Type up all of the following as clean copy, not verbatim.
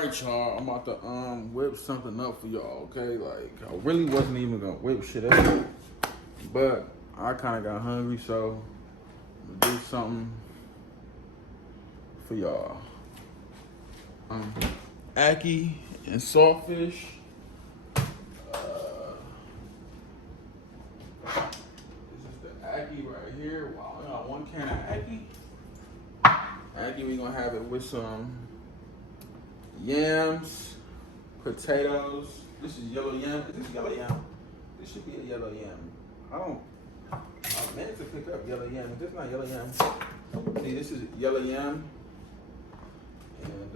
Alright, y'all, I'm about to whip something up for y'all, okay? Like, I really wasn't even gonna whip shit up, but I kinda got hungry, so I'm gonna do something for y'all. Ackee and saltfish. This is the Ackee right here. Wow, I got one can of Ackee. Ackee, we gonna have it with some yams, potatoes. This is yellow yam. Is this yellow yam? This should be a yellow yam. I meant to pick up yellow yam. Is this not yellow yam? See, this is yellow yam. And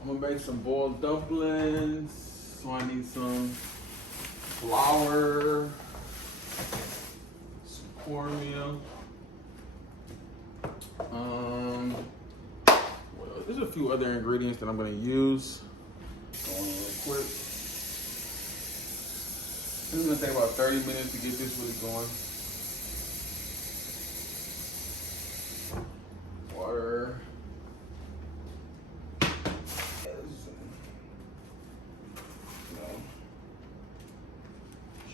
I'm gonna make some boiled dumplings. So I need some flour, some cornmeal. Well, there's a few other ingredients that I'm gonna use. Going on real quick. This is gonna take about 30 minutes to get this really going. Water.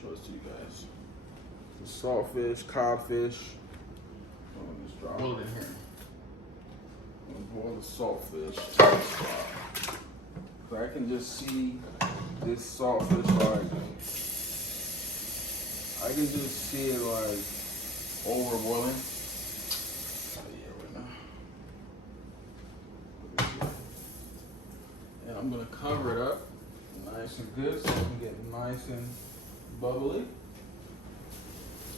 Show this to you guys. The saltfish, codfish. Just drop it in here. I'm gonna boil the saltfish. So I can just see this saltfish like, I can just see it like over boiling. And I'm gonna cover it up nice and good so it can get nice and bubbly.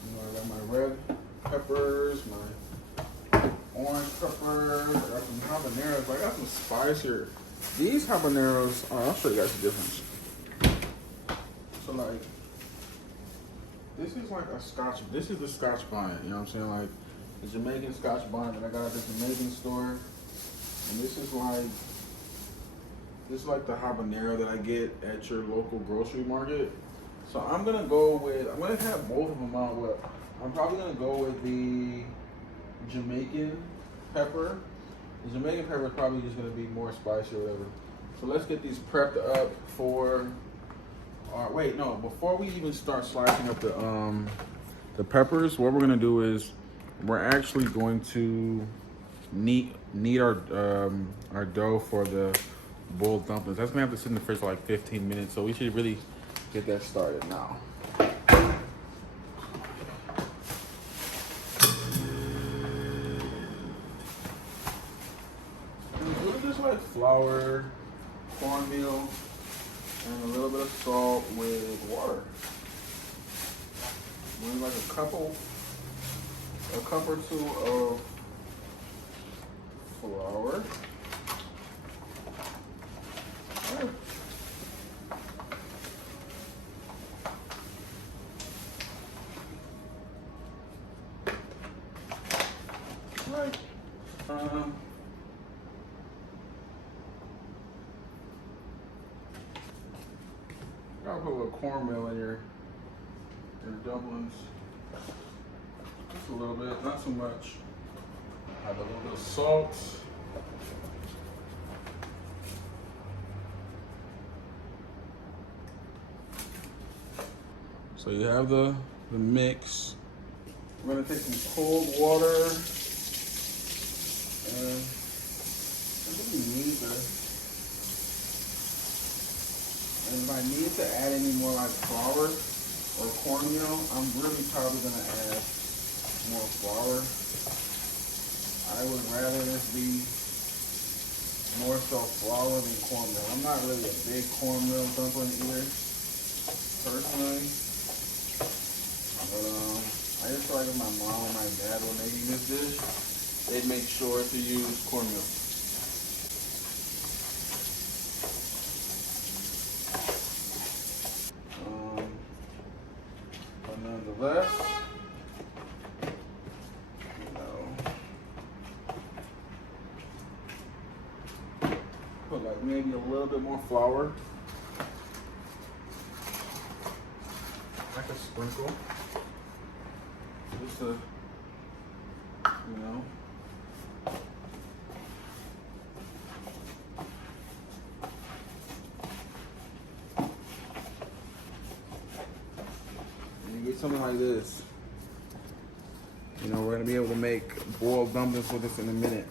I got my red peppers, my orange peppers, I got some habaneros, I got some spicier. These habaneros, I'll show you guys the difference. So like, this is like a scotch, this is the scotch bonnet, you know what I'm saying? Like, the Jamaican scotch bonnet that I got at the Jamaican store. And this is like the habanero that I get at your local grocery market. So I'm gonna have both of them out. But I'm probably gonna go with the Jamaican pepper. The Jamaican pepper is probably just gonna be more spicy or whatever. So let's get these prepped up for. Before we even start slicing up the peppers, what we're gonna do is we're actually going to knead our dough for the boiled dumplings. That's gonna have to sit in the fridge for like 15 minutes. So we should really get that started now. We're just like flour, cornmeal, and a little bit of salt with water. We need like a cup or two of flour. Right. Gotta put a little cornmeal in your dumplings. Just a little bit, not so much. Add a little bit of salt. So you have the mix. We're gonna take some cold water and I really need and if I need to add any more like flour or cornmeal, I'm really probably gonna add more flour. I would rather this be more so flour than cornmeal. I'm not really a big cornmeal dumpling eater, personally. But I just feel like if my mom or my dad were making this dish, they'd make sure to use cornmeal. But nonetheless, put like maybe a little bit more flour, like a sprinkle. Just to, something like this. You know, we're gonna be able to make boiled dumplings with this in a minute.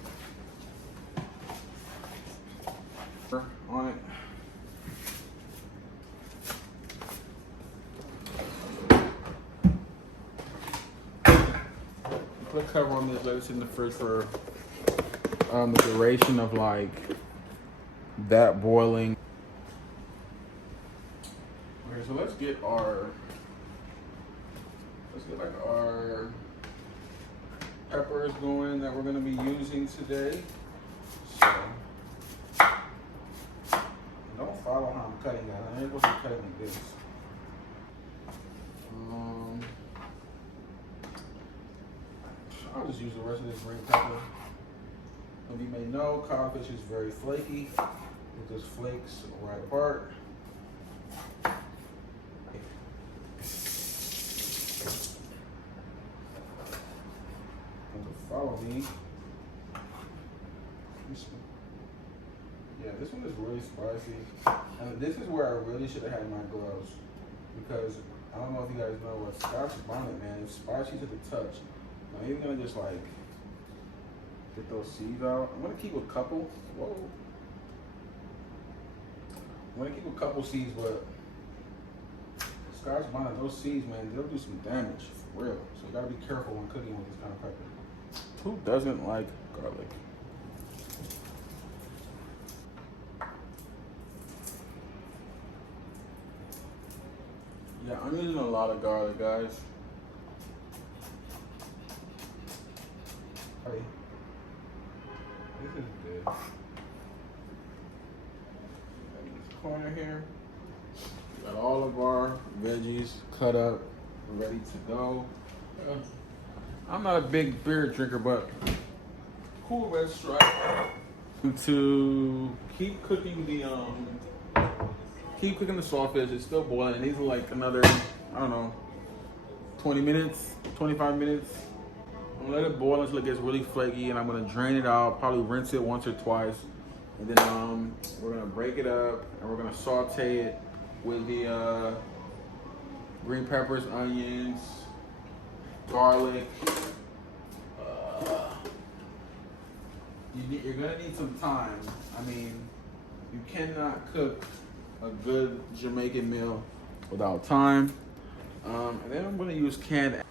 On it. Put a cover on this, let it sit in the fridge for the duration of like that boiling. Okay, so let's get our peppers going that we're gonna be using today. So don't follow how I'm cutting that. I ain't supposed to be cutting like this. I'll just use the rest of this green pepper. And you may know, codfish is very flaky. It just flakes right apart. Follow me. Yeah, this one is really spicy. And this is where I really should have had my gloves. Because I don't know if you guys know what Scotch bonnet, man, it's spicy to the touch. I'm even gonna just like get those seeds out. I'm gonna keep a couple. Whoa. I'm gonna keep a couple seeds, but Scotch bonnet, those seeds, man, they'll do some damage for real. So you gotta be careful when cooking with this kind of pepper. Who doesn't like garlic? Yeah, I'm using a lot of garlic, guys. Hey, this is good. In this corner here, we got all of our veggies cut up, ready to go. I'm not a big beer drinker, but cool, let's try to keep cooking the saltfish. It's still boiling. It needs like another, I don't know, 20 minutes, 25 minutes. I'm gonna let it boil until it gets really flaky, and I'm gonna drain it out, probably rinse it once or twice, and then we're gonna break it up and we're gonna saute it with the green peppers, onions, garlic. You're gonna need some time. I mean, you cannot cook a good Jamaican meal without time. And then I'm gonna use canned.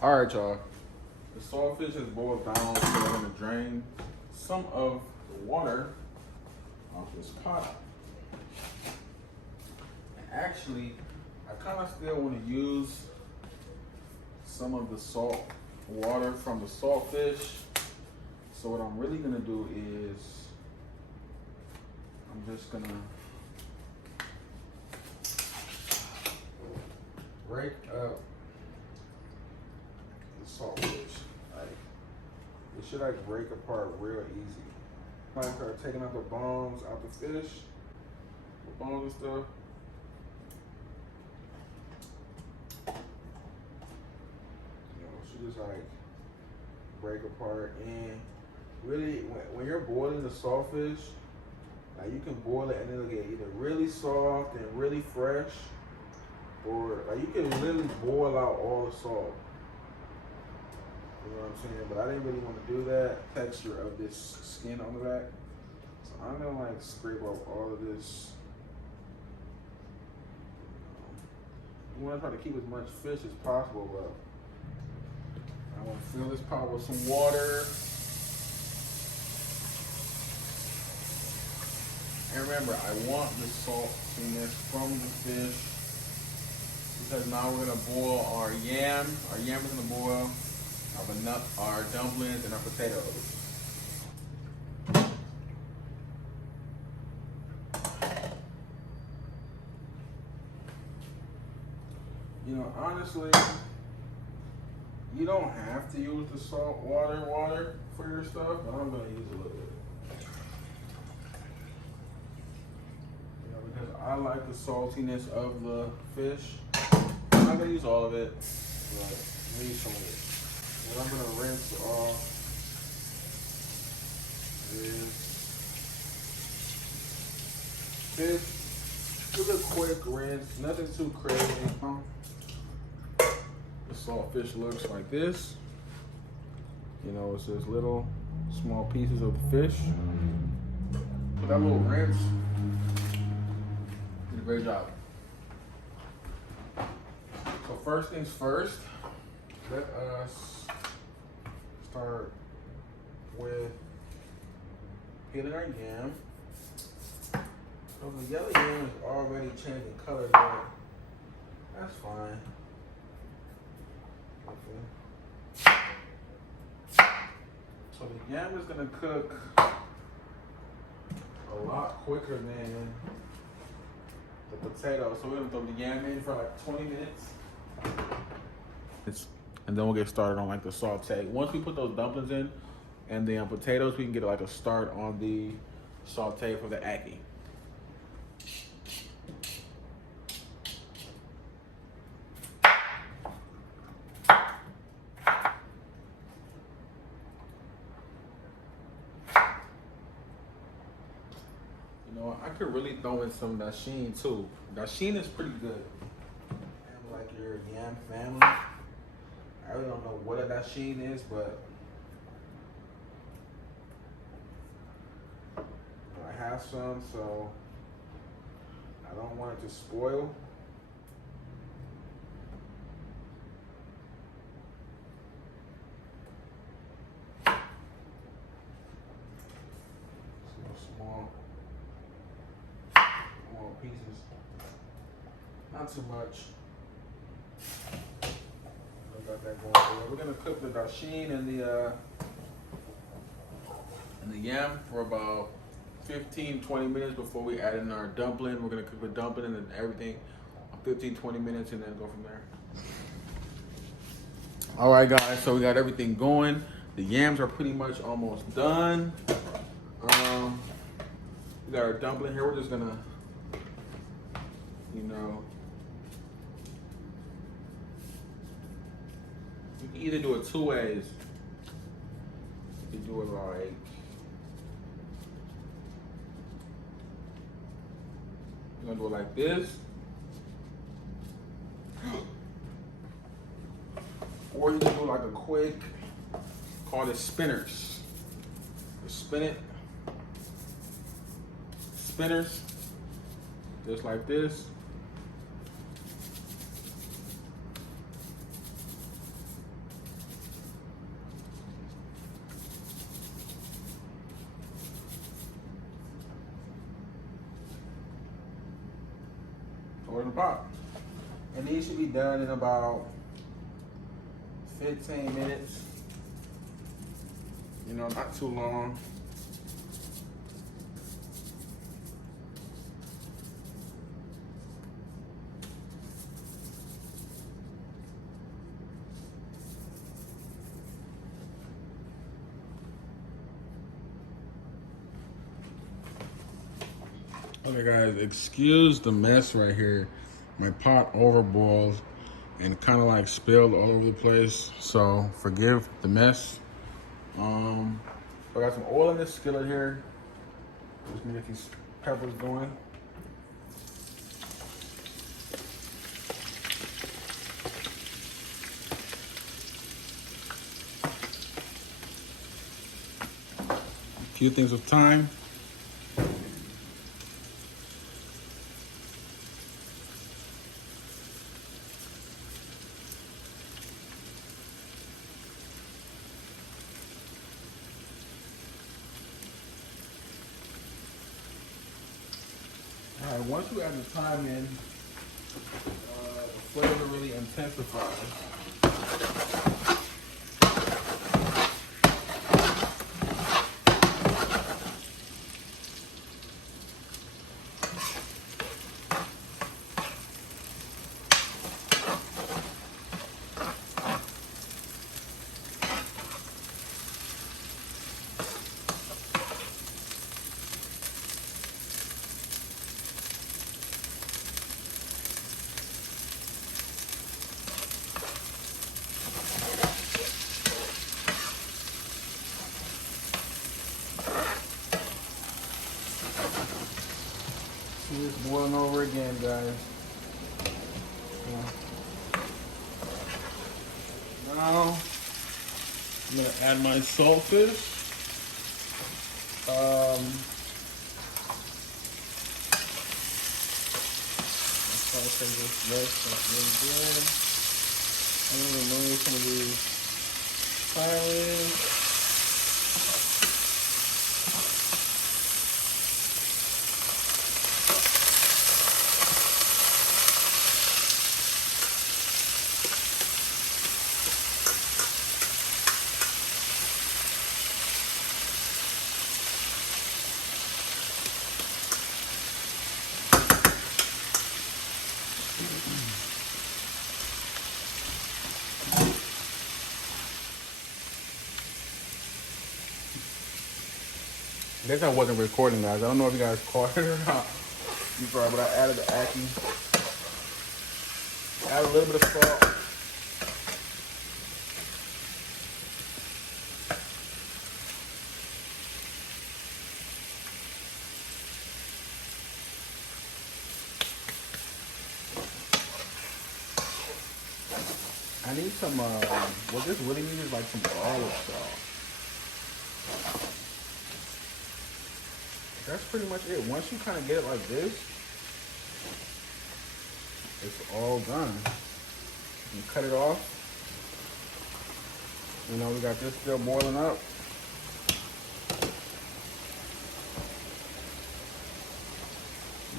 All right, y'all. The saltfish has boiled down, so I'm gonna drain some of the water off this pot. And actually, I kind of still want to use some of the salt water from the saltfish. So what I'm really gonna do is I'm just gonna break up the saltfish. Like, it should like break apart real easy. I start taking out the bones out the fish, the bones and stuff. Just like break apart, and really when you're boiling the saltfish, like you can boil it and it'll get either really soft and really fresh, or like you can literally boil out all the salt. You know what I'm saying? But I didn't really want to do that texture of this skin on the back, so I'm gonna like scrape off all of this. You want to try to keep as much fish as possible, but I want to fill this pot with some water. And remember, I want the saltiness from the fish, because now we're going to boil our yam. Our yam is going to boil, our dumplings, and our potatoes. You know, honestly, you don't have to use the salt water for your stuff, but I'm gonna use a little bit. You know, because I like the saltiness of the fish. I'm not gonna use all of it, but I'm gonna use some of it. And I'm gonna rinse off this fish. Just a quick rinse, nothing too crazy. saltfish looks like this. You know, it's just little small pieces of the fish. So that little rinse did a great job. So first things first, let us start with peeling our yam. So the yellow yam is already changing color, but that's fine. Okay. So the yam is gonna cook a lot quicker than the potato. So we're gonna throw the yam in for like 20 minutes. And then we'll get started on like the saute. Once we put those dumplings in and the potatoes, we can get like a start on the saute for the ackee. You know, I could really throw in some Dasheen too. Dasheen is pretty good. And like your yam family. I really don't know what a Dasheen is, but I have some, so I don't want it to spoil. Small pieces, not too much. Got that going on. We're gonna cook the Dasheen and the yam for about 15-20 minutes before we add in our dumpling. We're gonna cook the dumpling and everything 15-20 minutes and then go from there. All right, guys. So we got everything going. The yams are pretty much almost done. We got our dumpling here. We're just gonna, you know. You can either do it two ways. You can do it like you're gonna do it like this, or you can do like a quick, call it spinners. You spin it, spinners, just like this. In the pot. And these should be done in about 15 minutes. You know, not too long. Okay guys, excuse the mess right here. My pot overboiled and kind of like spilled all over the place. So forgive the mess. I got some oil in this skillet here. Just gonna get these peppers going. A few things with time. All right, once you add the thyme in, the flavor really intensifies. It's boiling over again, guys. Yeah. Now I'm gonna add my saltfish. Saute this rice, that's really good. I'm gonna remove some of these filings. I guess I wasn't recording, guys. I don't know if you guys caught it or not. Before, but I added the Ackee. Add a little bit of salt. I need some, what this really needs is like some garlic sauce. That's pretty much it. Once you kind of get it like this, it's all done. You cut it off. You know, we got this still boiling up.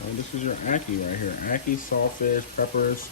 And this is your Ackee right here. Ackee, saltfish, peppers.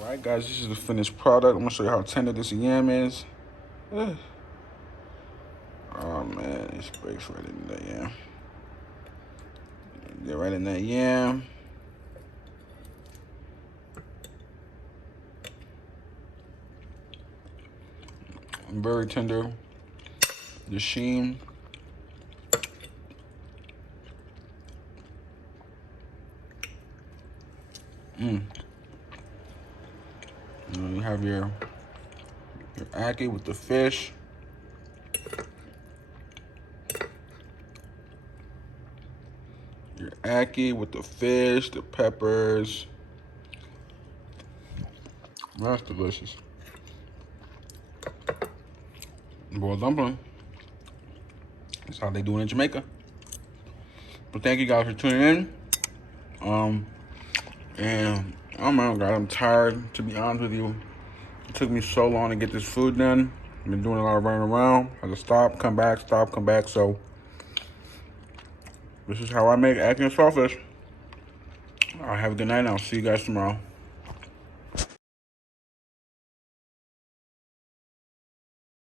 Alright guys, this is the finished product. I'm gonna show you how tender this yam is. Oh man, it breaks right in that yam. Get right in that yam. Very tender. Dasheen. You have your Ackee with the fish. Your Ackee with the fish, the peppers. That's delicious. Boiled dumpling. That's how they do it in Jamaica. But thank you guys for tuning in. And oh my God, I'm tired, to be honest with you. It took me so long to get this food done. I've been doing a lot of running around. I had to stop, come back, stop, come back. So this is how I make Ackee and saltfish. All right, have a good night, and I'll see you guys tomorrow.